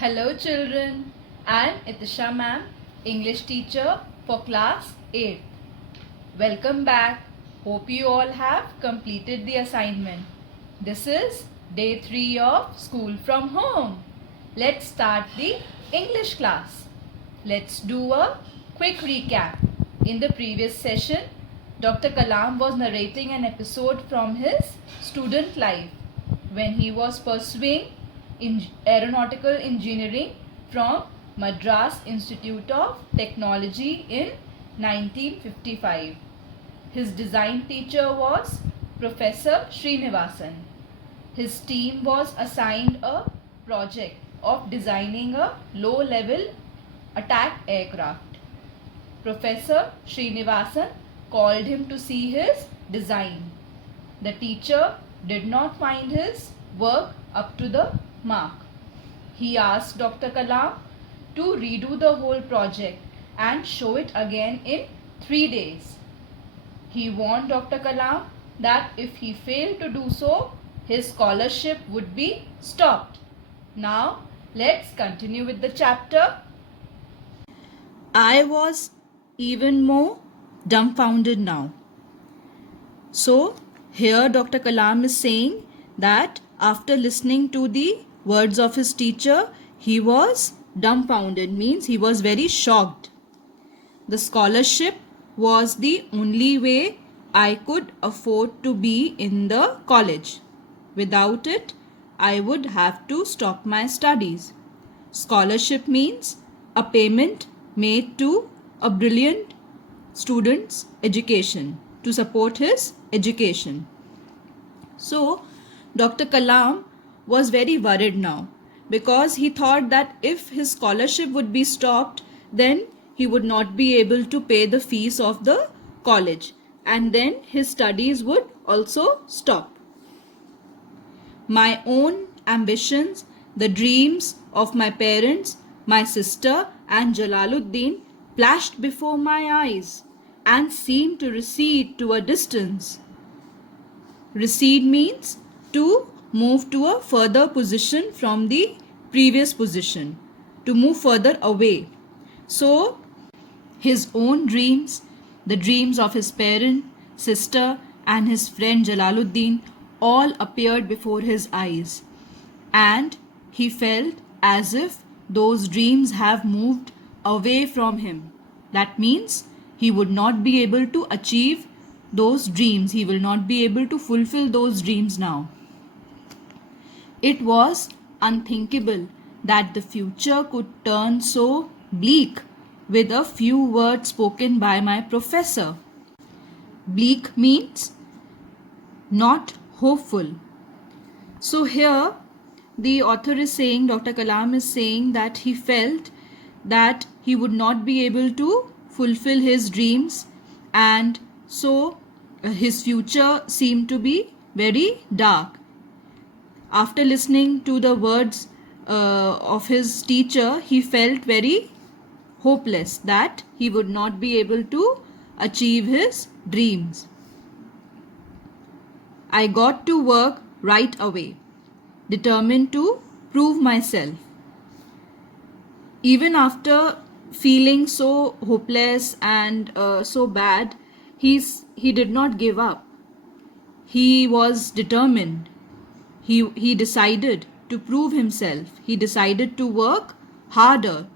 Hello children, I am Itisha ma'am, English teacher for class 8. Welcome back. Hope you all have completed the assignment. This is day 3 of school from home. Let's start the English class. Let's do a quick recap. In the previous session, Dr. Kalam was narrating an episode from his student life when he was pursuing aeronautical engineering from Madras Institute of Technology in 1955. His design teacher was Professor Srinivasan. His team was assigned a project of designing a low-level attack aircraft. Professor Srinivasan called him to see his design. The teacher did not find his work up to the mark. He asked Dr. Kalam to redo the whole project and show it again in 3 days. He warned Dr. Kalam that if he failed to do so, his scholarship would be stopped. Now, let's continue with the chapter. I was even more dumbfounded now. So, here Dr. Kalam is saying that after listening to the words of his teacher, he was dumbfounded, means he was very shocked. The scholarship was the only way I could afford to be in the college. Without it, I would have to stop my studies. Scholarship means a payment made to a brilliant student's education to support his education. So, Dr. Kalam was very worried now because he thought that if his scholarship would be stopped, then he would not be able to pay the fees of the college and then his studies would also stop. My own ambitions, the dreams of my parents, my sister and Jalaluddin flashed before my eyes and seemed to recede to a distance. Recede means to move to a further position from the previous position, to move further away. So, his own dreams, the dreams of his parent, sister and his friend Jalaluddin all appeared before his eyes, and he felt as if those dreams have moved away from him. That means he would not be able to achieve those dreams. He will not be able to fulfill those dreams now. It was unthinkable that the future could turn so bleak with a few words spoken by my professor. Bleak means not hopeful. So here the author is saying, Dr. Kalam is saying that he felt that he would not be able to fulfill his dreams, and so his future seemed to be very dark. After listening to the words of his teacher, he felt very hopeless that he would not be able to achieve his dreams. I got to work right away, determined to prove myself. Even after feeling so hopeless and so bad, he did not give up. He was determined. He decided to prove himself. He decided to work harder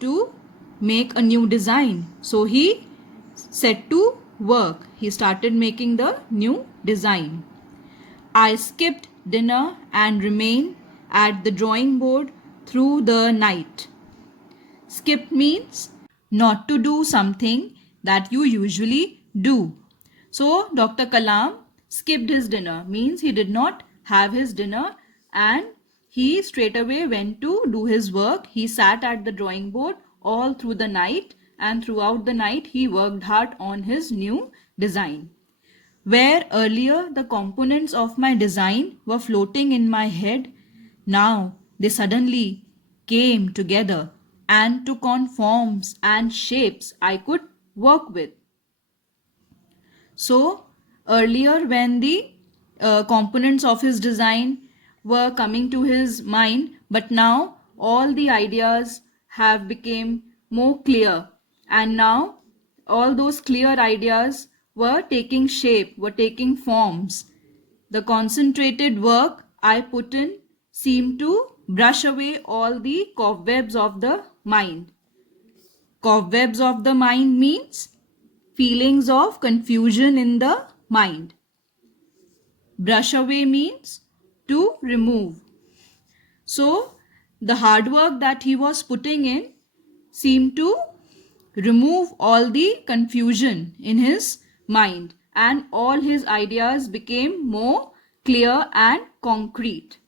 to make a new design. So he set to work. He started making the new design. I skipped dinner and remained at the drawing board through the night. Skip means not to do something that you usually do. So Dr. Kalam skipped his dinner, means he did not have his dinner and he straight away went to do his work. He sat at the drawing board all through the night, and throughout the night he worked hard on his new design. Where earlier the components of my design were floating in my head, now they suddenly came together and took on forms and shapes I could work with. So earlier when the components of his design were coming to his mind, but now all the ideas have become more clear, and now all those clear ideas were taking shape, were taking forms. The concentrated work I put in seemed to brush away all the cobwebs of the mind. Cobwebs of the mind means feelings of confusion in the mind. Brush away means to remove. So, the hard work that he was putting in seemed to remove all the confusion in his mind, and all his ideas became more clear and concrete.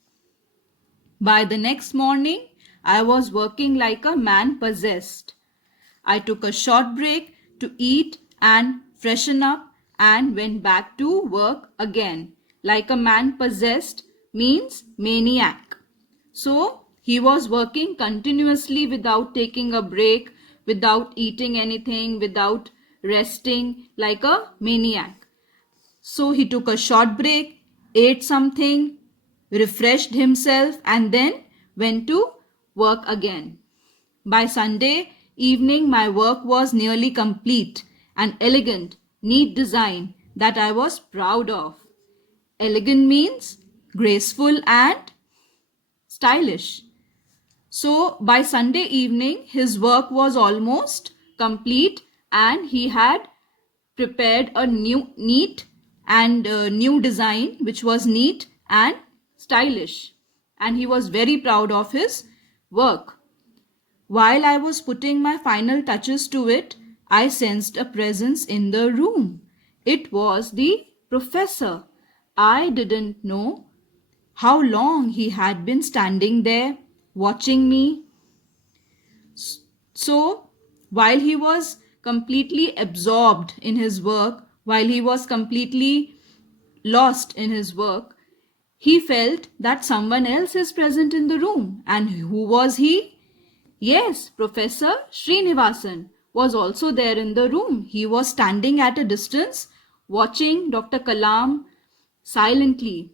By the next morning, I was working like a man possessed. I took a short break to eat and freshen up and went back to work again. Like a man possessed means maniac. So he was working continuously without taking a break, without eating anything, without resting, like a maniac. So he took a short break, ate something, refreshed himself, and then went to work again. By Sunday evening, my work was nearly complete, an elegant, neat design that I was proud of. Elegant means graceful and stylish. So by Sunday evening, his work was almost complete, and he had prepared a neat and new design which was neat and stylish, and he was very proud of his work. While I was putting my final touches to it, I sensed a presence in the room. It was the professor. I didn't know how long he had been standing there watching me. So, while he was completely absorbed in his work, while he was completely lost in his work, he felt that someone else is present in the room. And who was he? Yes, Professor Srinivasan was also there in the room. He was standing at a distance watching Dr. Kalam silently.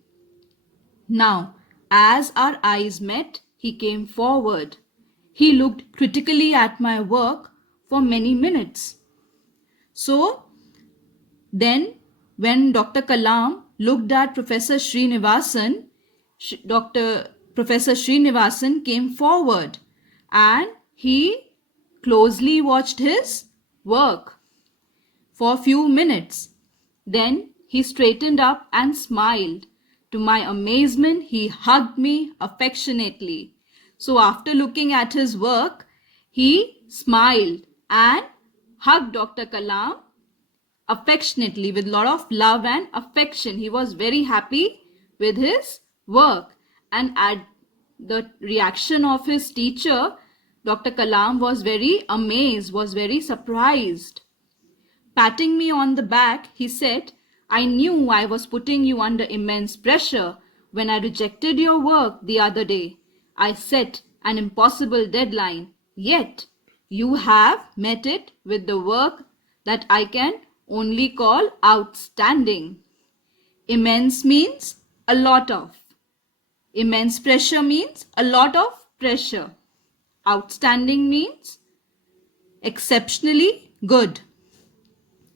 Now, as our eyes met, he came forward. He looked critically at my work for many minutes. So, then when Dr. Kalam looked at Professor Srinivasan, Professor Srinivasan came forward and he closely watched his work for a few minutes. Then he straightened up and smiled. To my amazement, he hugged me affectionately. So after looking at his work, he smiled and hugged Dr. Kalam affectionately with a lot of love and affection. He was very happy with his work, and at the reaction of his teacher, Dr. Kalam was very amazed, was very surprised. Patting me on the back, he said, I knew I was putting you under immense pressure when I rejected your work the other day. I set an impossible deadline, yet you have met it with the work that I can only call outstanding. Immense means a lot of. Immense pressure means a lot of pressure. Outstanding means exceptionally good.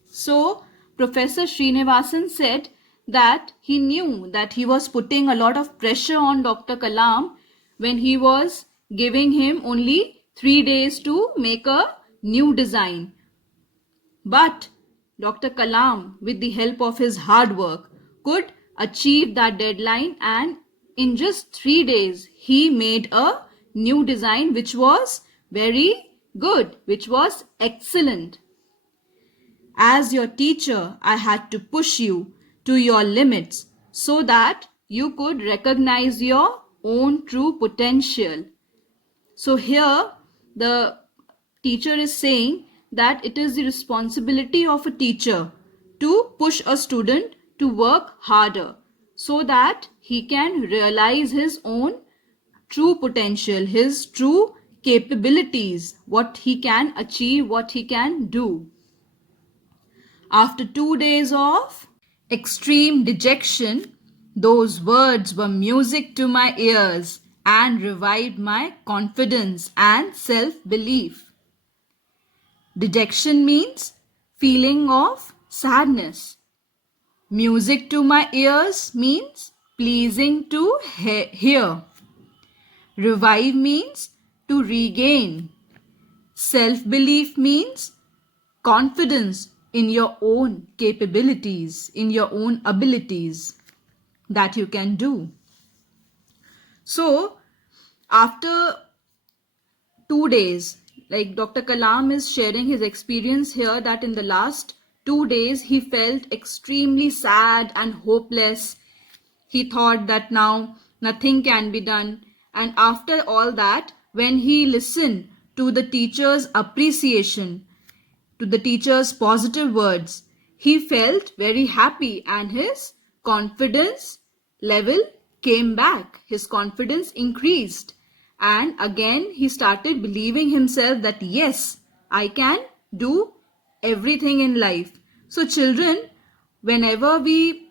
So, Professor Srinivasan said that he knew that he was putting a lot of pressure on Dr. Kalam when he was giving him only 3 days to make a new design. But Dr. Kalam, with the help of his hard work, could achieve that deadline, and in just 3 days, he made a new design which was very good, which was excellent. As your teacher, I had to push you to your limits so that you could recognize your own true potential. So here the teacher is saying that it is the responsibility of a teacher to push a student to work harder so that he can realize his own true potential, his true capabilities, what he can achieve, what he can do. After 2 days of extreme dejection, those words were music to my ears, and revived my confidence and self-belief. Dejection means feeling of sadness. Music to my ears means pleasing to hear. Revive means to regain. Self-belief means confidence in your own capabilities, in your own abilities that you can do. So, after 2 days, like Dr. Kalam is sharing his experience here, that in the last 2 days he felt extremely sad and hopeless. He thought that now nothing can be done. And after all that, when he listened to the teacher's appreciation, to the teacher's positive words, he felt very happy and his confidence level came back. His confidence increased. And again, he started believing himself that yes, I can do everything in life. So children, whenever we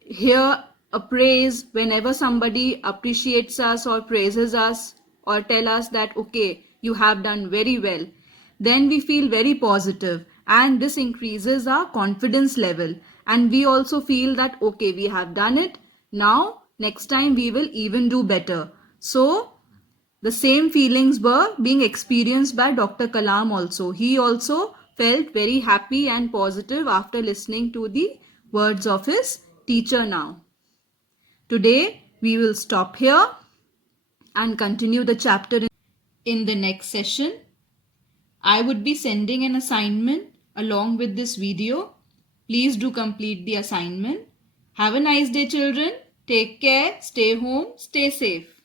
hear a praise, whenever somebody appreciates us or praises us or tell us that okay, you have done very well, then we feel very positive and this increases our confidence level, and we also feel that okay, we have done it, now next time we will even do better. So the same feelings were being experienced by Dr. Kalam also. He also felt very happy and positive after listening to the words of his teacher now. Today we will stop here and continue the chapter in the next session. I would be sending an assignment along with this video. Please do complete the assignment. Have a nice day, children. Take care, stay home, stay safe.